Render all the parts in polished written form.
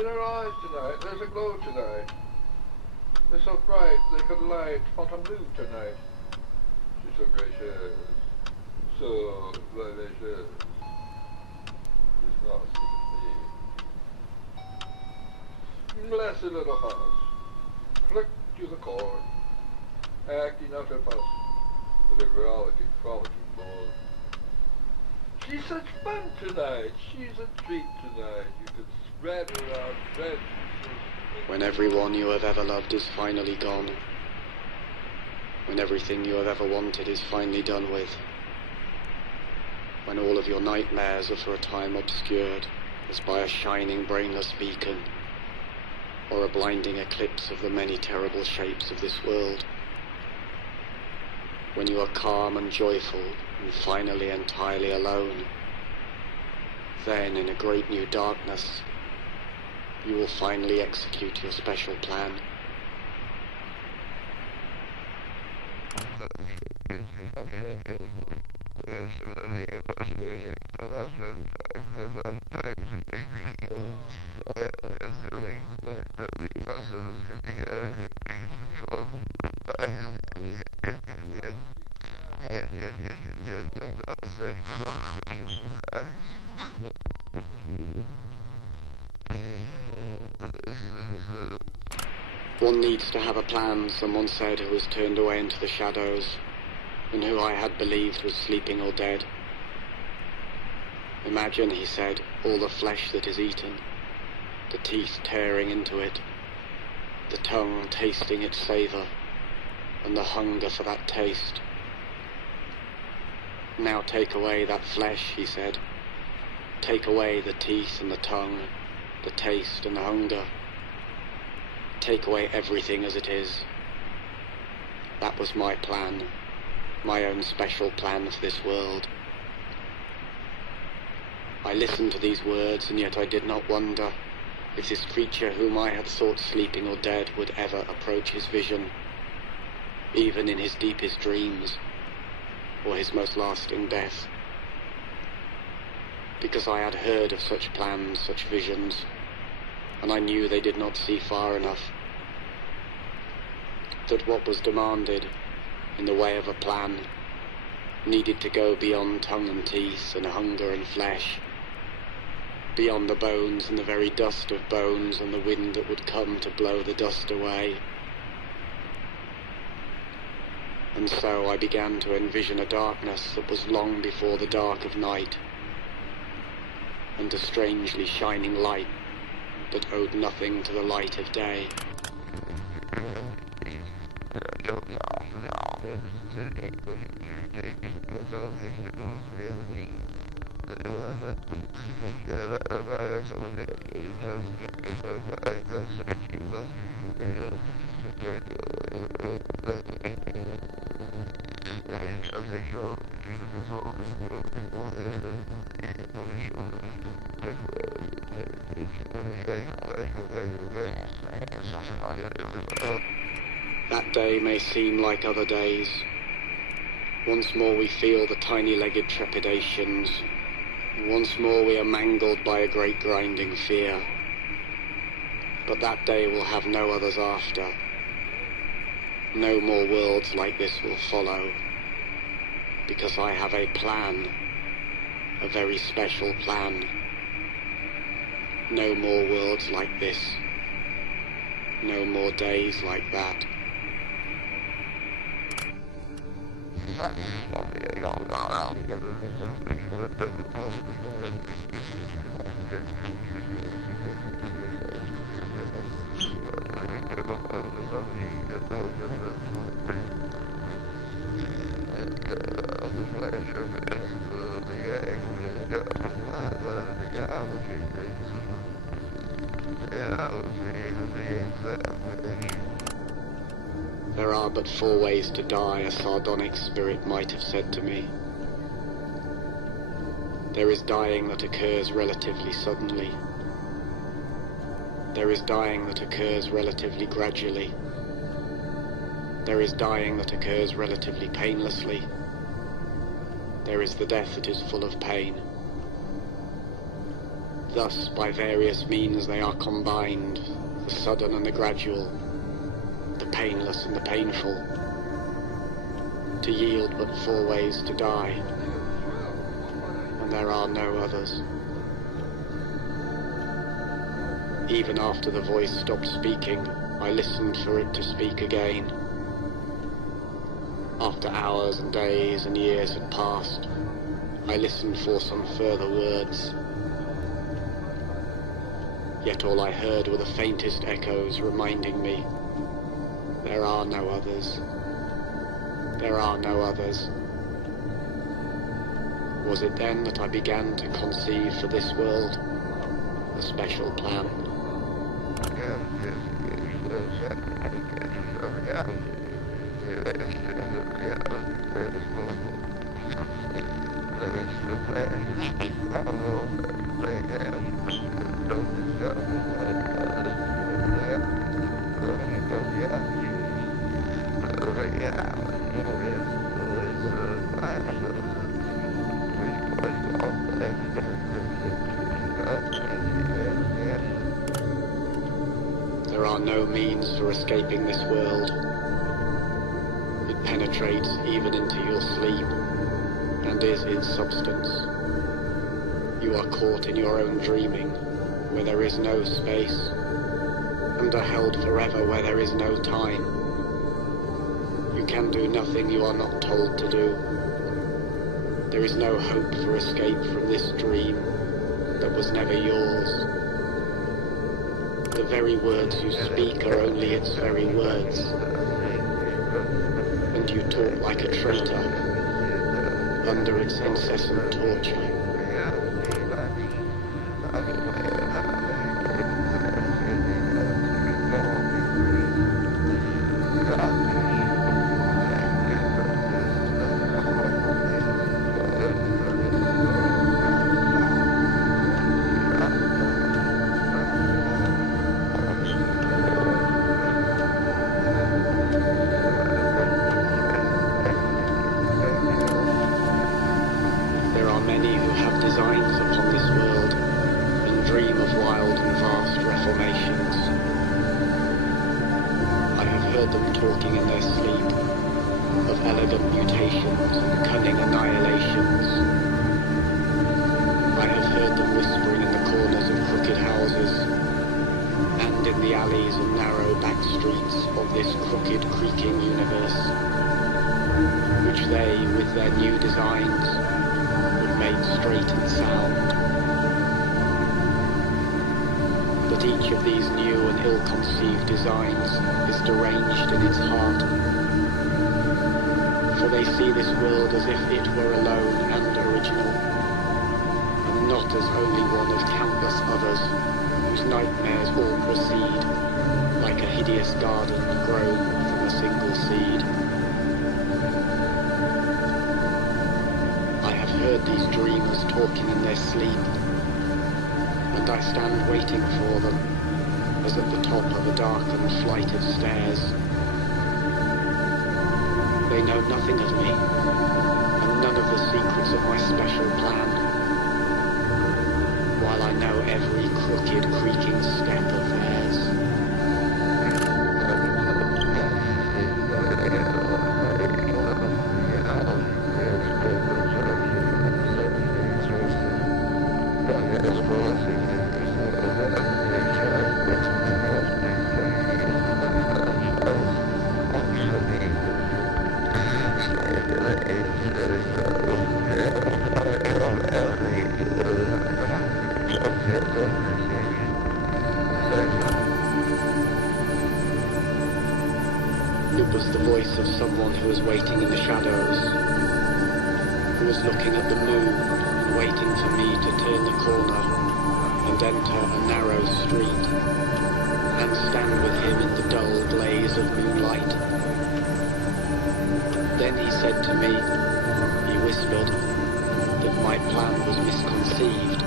In her eyes tonight, there's a glow tonight. They're so bright, like a light Fontainebleau tonight. She's so gracious, so vivacious. She's not me. Blessed little house, click to the chord, acting out her fuss, with a frolicking ball. She's such fun tonight, she's a treat tonight, you can spread around bread. When everyone you have ever loved is finally gone, when everything you have ever wanted is finally done with, when all of your nightmares are for a time obscured as by a shining brainless beacon, or a blinding eclipse of the many terrible shapes of this world, when you are calm and joyful and finally entirely alone, then in a great new darkness you will finally execute your special plan. One needs to have a plan, someone said, who was turned away into the shadows, and who I had believed was sleeping or dead. Imagine, he said, all the flesh that is eaten, the teeth tearing into it, the tongue tasting its savour, and the hunger for that taste. Now take away that flesh, he said. Take away the teeth and the tongue, the taste and the hunger. Take away everything as it is. That was my plan, my own special plan for this world. I listened to these words, and yet I did not wonder if this creature whom I had thought sleeping or dead would ever approach his vision, even in his deepest dreams, or his most lasting death. Because I had heard of such plans, such visions, and I knew they did not see far enough. That what was demanded in the way of a plan needed to go beyond tongue and teeth and hunger and flesh, beyond the bones and the very dust of bones and the wind that would come to blow the dust away. And so I began to envision a darkness that was long before the dark of night, and a strangely shining light that owed nothing to the light of day. That day may seem like other days. Once more we feel the tiny-legged trepidations. Once more we are mangled by a great grinding fear. But that day will have no others after. No more worlds like this will follow. Because I have a plan. A very special plan. No more worlds like this. No more days like that. There are but 4 ways to die, a sardonic spirit might have said to me. There is dying that occurs relatively suddenly. There is dying that occurs relatively gradually. There is dying that occurs relatively painlessly. There is the death that is full of pain. Thus, by various means they are combined, the sudden and the gradual, the painless and the painful, to yield but 4 ways to die, and there are no others. Even after the voice stopped speaking, I listened for it to speak again. After hours and days and years had passed, I listened for some further words. Yet all I heard were the faintest echoes reminding me, there are no others. There are no others. Was it then that I began to conceive for this world a special plan? There are no means for escaping this world. It penetrates even into your sleep, and is its substance. You are caught in your own dreaming, where there is no space, and are held forever where there is no time. You can do nothing you are not told to do. There is no hope for escape from this dream that was never yours. The very words you speak are only its very words, and you talk like a traitor under its incessant torture. Many who have designs upon this world and dream of wild and vast reformations. I have heard them talking in their sleep of elegant mutations and cunning annihilations. I have heard them whispering in the corners of crooked houses and in the alleys and narrow back streets of this crooked, creaking universe, which they, with their new designs, made straight and sound. But each of these new and ill-conceived designs is deranged in its heart, for they see this world as if it were alone and original, and not as only one of countless others whose nightmares all proceed, like a hideous garden grown from a single seed. Heard these dreamers talking in their sleep, and I stand waiting for them, as at the top of a darkened flight of stairs. They know nothing of me, and none of the secrets of my special plan, while I know every crooked, creaking step of theirs. It was the voice of someone who was waiting in the shadows, who was looking at the moon and waiting for me to turn the corner and enter a narrow street and stand with him in the dull blaze of moonlight. Then he said to me, he whispered, that my plan was misconceived,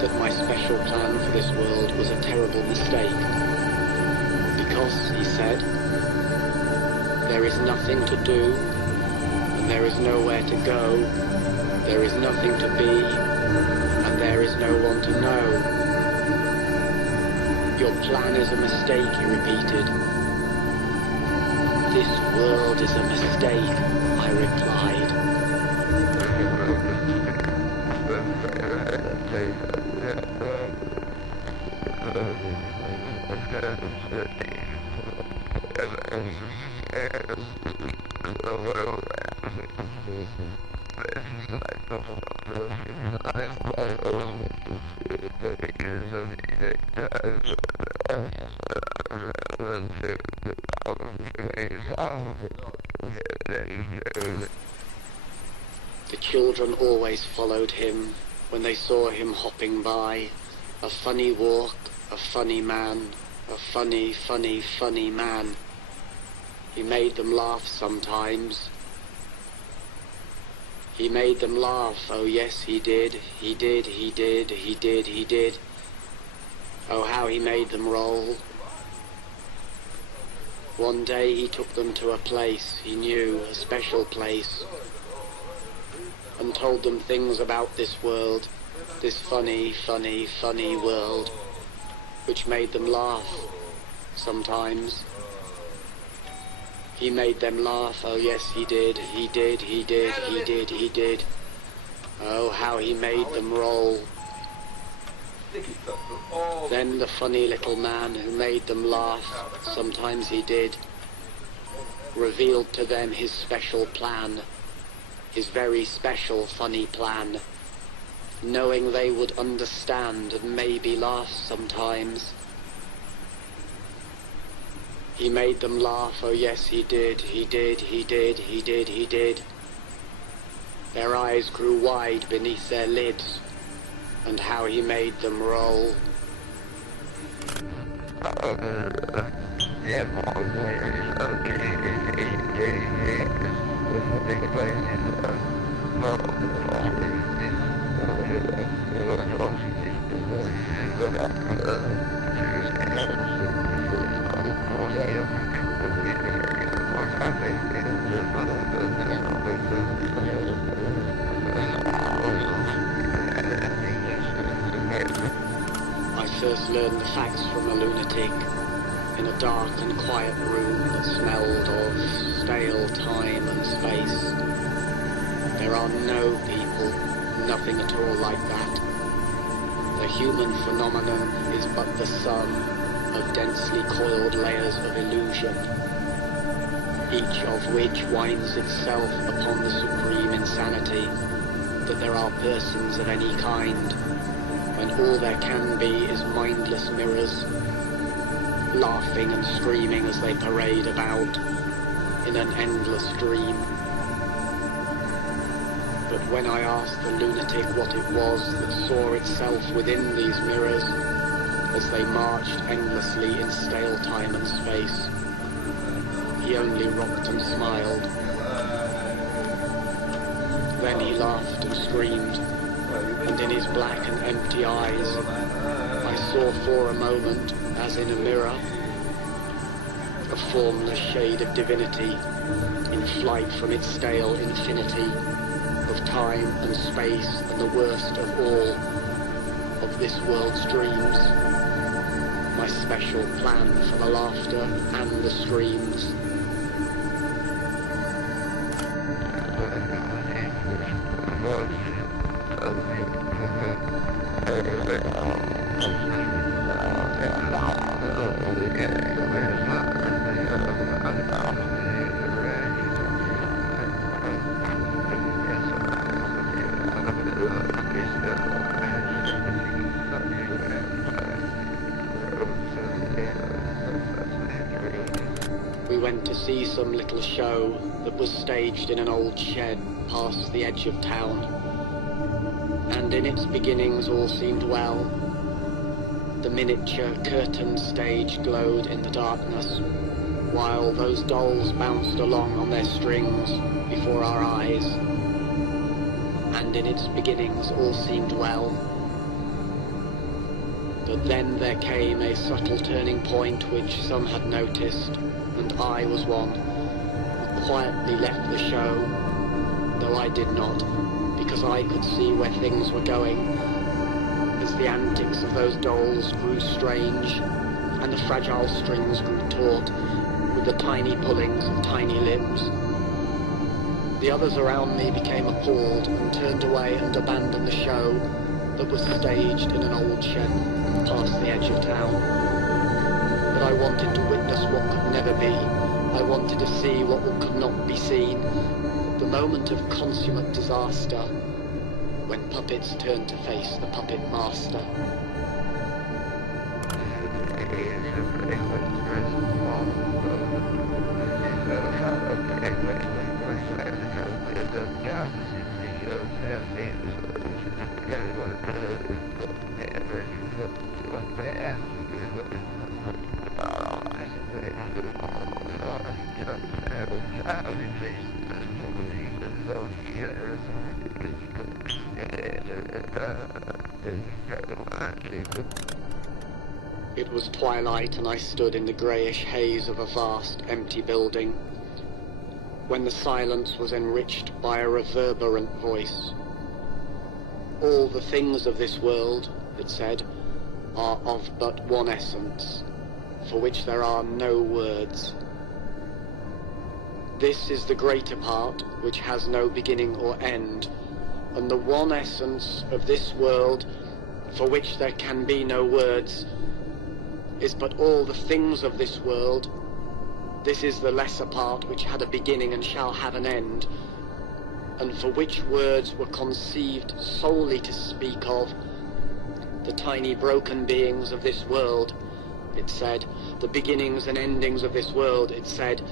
that my special plan for this world was a terrible mistake, because, he said, there is nothing to do, and there is nowhere to go, there is nothing to be, and there is no one to know. Your plan is a mistake, he repeated. This world is a mistake, I replied. The children always followed him when they saw him hopping by. A funny walk, a funny man, a funny, funny, funny man. He made them laugh sometimes. He made them laugh, oh yes he did, he did, he did, he did, he did. Oh how he made them roll. One day he took them to a place he knew, a special place, and told them things about this world, this funny, funny, funny world, which made them laugh sometimes. He made them laugh, oh yes he did, he did, he did, he did, he did. Oh how he made them roll. Then the funny little man who made them laugh, sometimes he did, revealed to them his special plan, his very special funny plan, knowing they would understand and maybe laugh sometimes. He made them laugh, oh yes he did, he did, he did, he did, he did. Their eyes grew wide beneath their lids, and how he made them roll. I first learned the facts from a lunatic in a dark and quiet room that smelled of stale time and space. There are no people, nothing at all like that. The human phenomenon is but the sum of densely coiled layers of illusion, each of which winds itself upon the supreme insanity that there are persons of any kind, when all there can be is mindless mirrors, laughing and screaming as they parade about in an endless dream. But when I asked the lunatic what it was that saw itself within these mirrors as they marched endlessly in stale time and space, he only rocked and smiled. Then he laughed and screamed, and in his black and empty eyes I saw for a moment, as in a mirror, a formless shade of divinity in flight from its stale infinity of time and space and the worst of all of this world's dreams, my special plan for the laughter and the screams. We went to see some little show that was staged in an old shed past the edge of town, and in its beginnings all seemed well. The miniature curtained stage glowed in the darkness, while those dolls bounced along on their strings before our eyes, and in its beginnings all seemed well. But then there came a subtle turning point which some had noticed, and I was one, who quietly left the show, though I did not, because I could see where things were going, the antics of those dolls grew strange, and the fragile strings grew taut with the tiny pullings of tiny limbs. The others around me became appalled and turned away and abandoned the show that was staged in an old shed past the edge of town. But I wanted to witness what could never be. I wanted to see what could not be seen. The moment of consummate disaster, when puppets turned to face the puppet master. It was twilight, and I stood in the greyish haze of a vast, empty building, when the silence was enriched by a reverberant voice. All the things of this world, it said, are of but one essence, for which there are no words. This is the greater part, which has no beginning or end, and the one essence of this world, for which there can be no words, is but all the things of this world. This is the lesser part, which had a beginning and shall have an end, and for which words were conceived solely to speak of. The tiny broken beings of this world, it said, the beginnings and endings of this world, it said,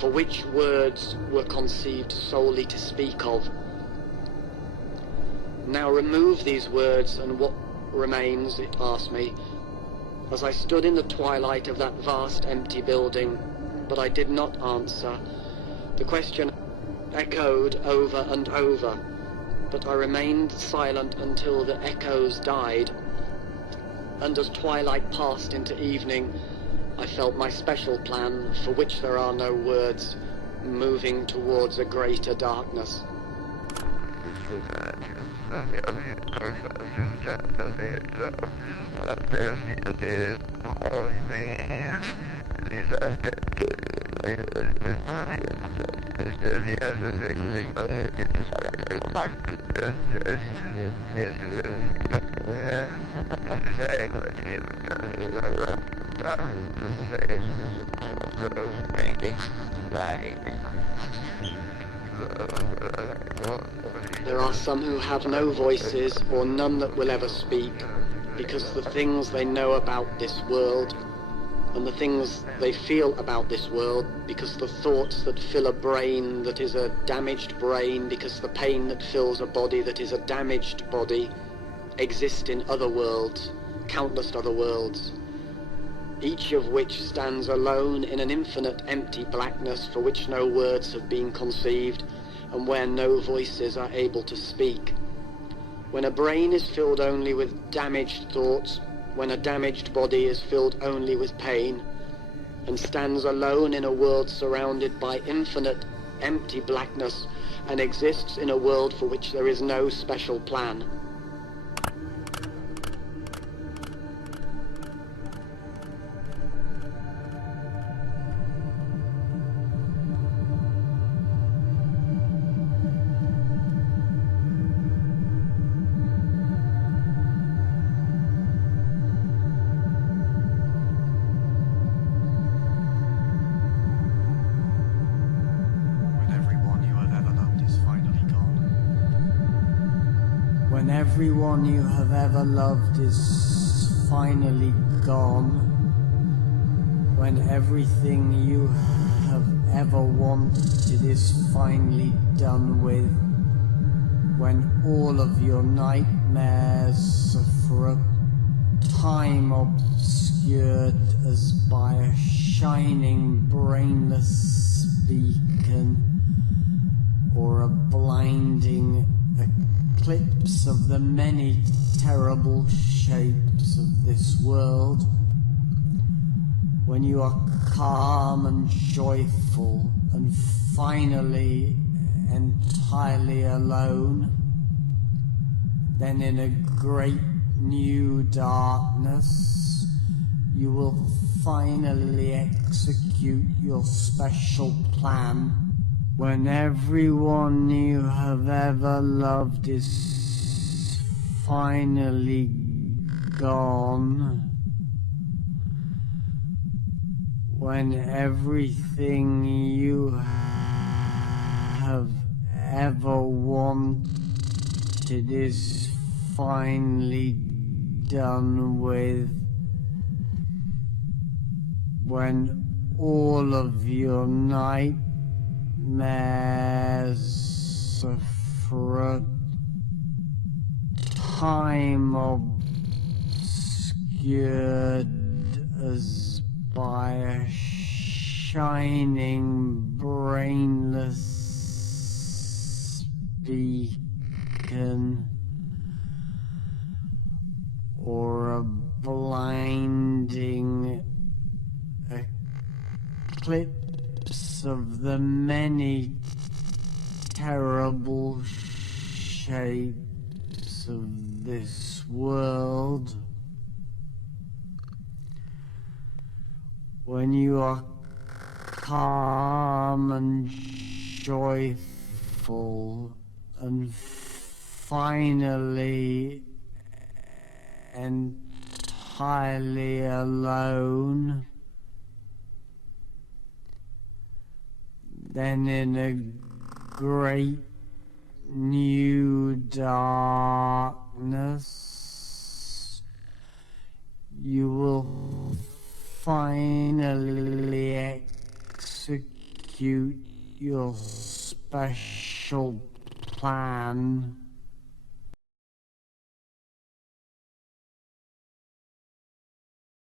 for which words were conceived solely to speak of. Now remove these words, and what remains, it asked me, as I stood in the twilight of that vast empty building. But I did not answer. The question echoed over and over, but I remained silent until the echoes died. And as twilight passed into evening, I felt my special plan, for which there are no words, moving towards a greater darkness. There are some who have no voices, or none that will ever speak, because the things they know about this world, and the things they feel about this world, because the thoughts that fill a brain that is a damaged brain, because the pain that fills a body that is a damaged body, exist in other worlds, countless other worlds, each of which stands alone in an infinite empty blackness for which no words have been conceived, and where no voices are able to speak. When a brain is filled only with damaged thoughts, when a damaged body is filled only with pain, and stands alone in a world surrounded by infinite empty blackness, and exists in a world for which there is no special plan. When everyone you have ever loved is finally gone, when everything you have ever wanted is finally done with, when all of your nightmares are for a time obscured as by a shining brainless beacon, or a blinding eclipse of the many terrible shapes of this world, when you are calm and joyful and finally entirely alone, then in a great new darkness, you will finally execute your special plan. When everyone you have ever loved is finally gone, when everything you have ever wanted is finally done with, when all of your nightmares for a time obscured as by a shining brainless beacon, or a blinding eclipse of the many terrible shapes of this world, when you are calm and joyful and finally entirely alone, then in a great new darkness, you will finally execute your special plan.